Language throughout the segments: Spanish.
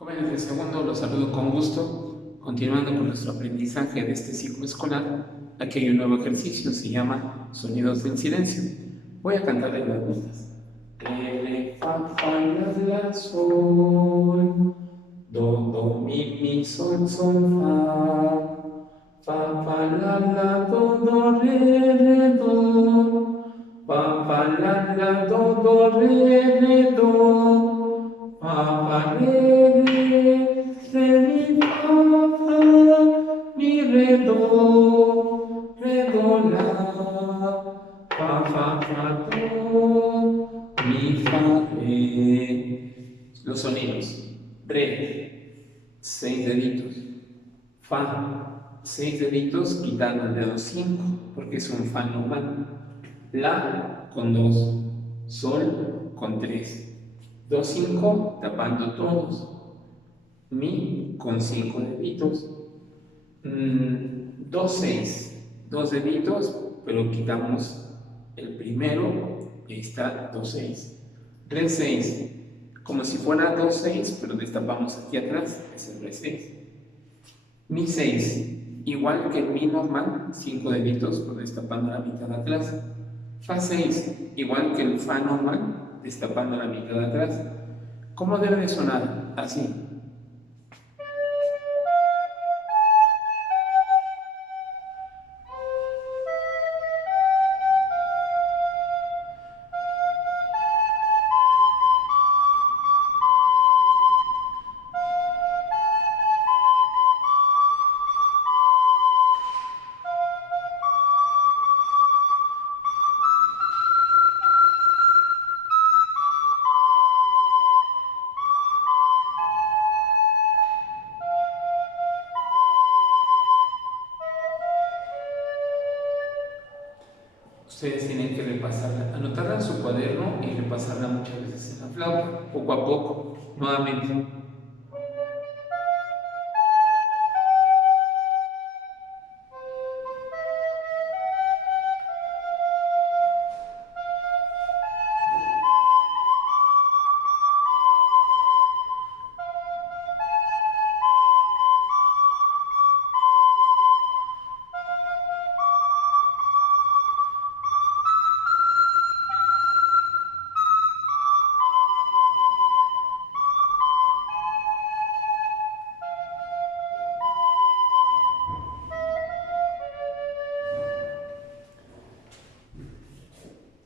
Jóvenes de segundo, los saludo con gusto. Continuando con nuestro aprendizaje de este ciclo escolar, aquí hay un nuevo ejercicio, se llama Sonidos del Silencio. Voy a cantarles las notas. Re, fa, la, sol, do, mi, sol, fa, la, do, re, do, fa, la, do, re, do, fa, mi, re, do, fa, re. Los sonidos. Re, 6 deditos. Fa, 6 deditos quitando el dedo 5, porque es un fa normal. La con 2. Sol con 3. Do, 5 tapando todos. Mi con 5 deditos. Do, 6. 2 deditos, pero quitamos el primero y ahí está do, 6. Re, 6. Como si fuera do, 6, pero destapamos aquí atrás, es el re, 6. Mi, 6. Igual que el mi normal, 5 deditos, pero destapando la mitad de atrás. Fa, 6. Igual que el fa normal, destapando la mitad de atrás. ¿Cómo debe de sonar? Así. Ustedes tienen que repasarla, anotarla en su cuaderno y repasarla muchas veces en la flauta, poco a poco, nuevamente.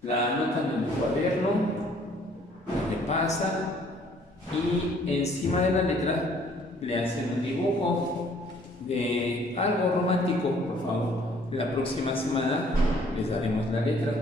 La anotan en el cuaderno, le pasa y encima de la letra le hacen un dibujo de algo romántico, por favor. La próxima semana les daremos la letra.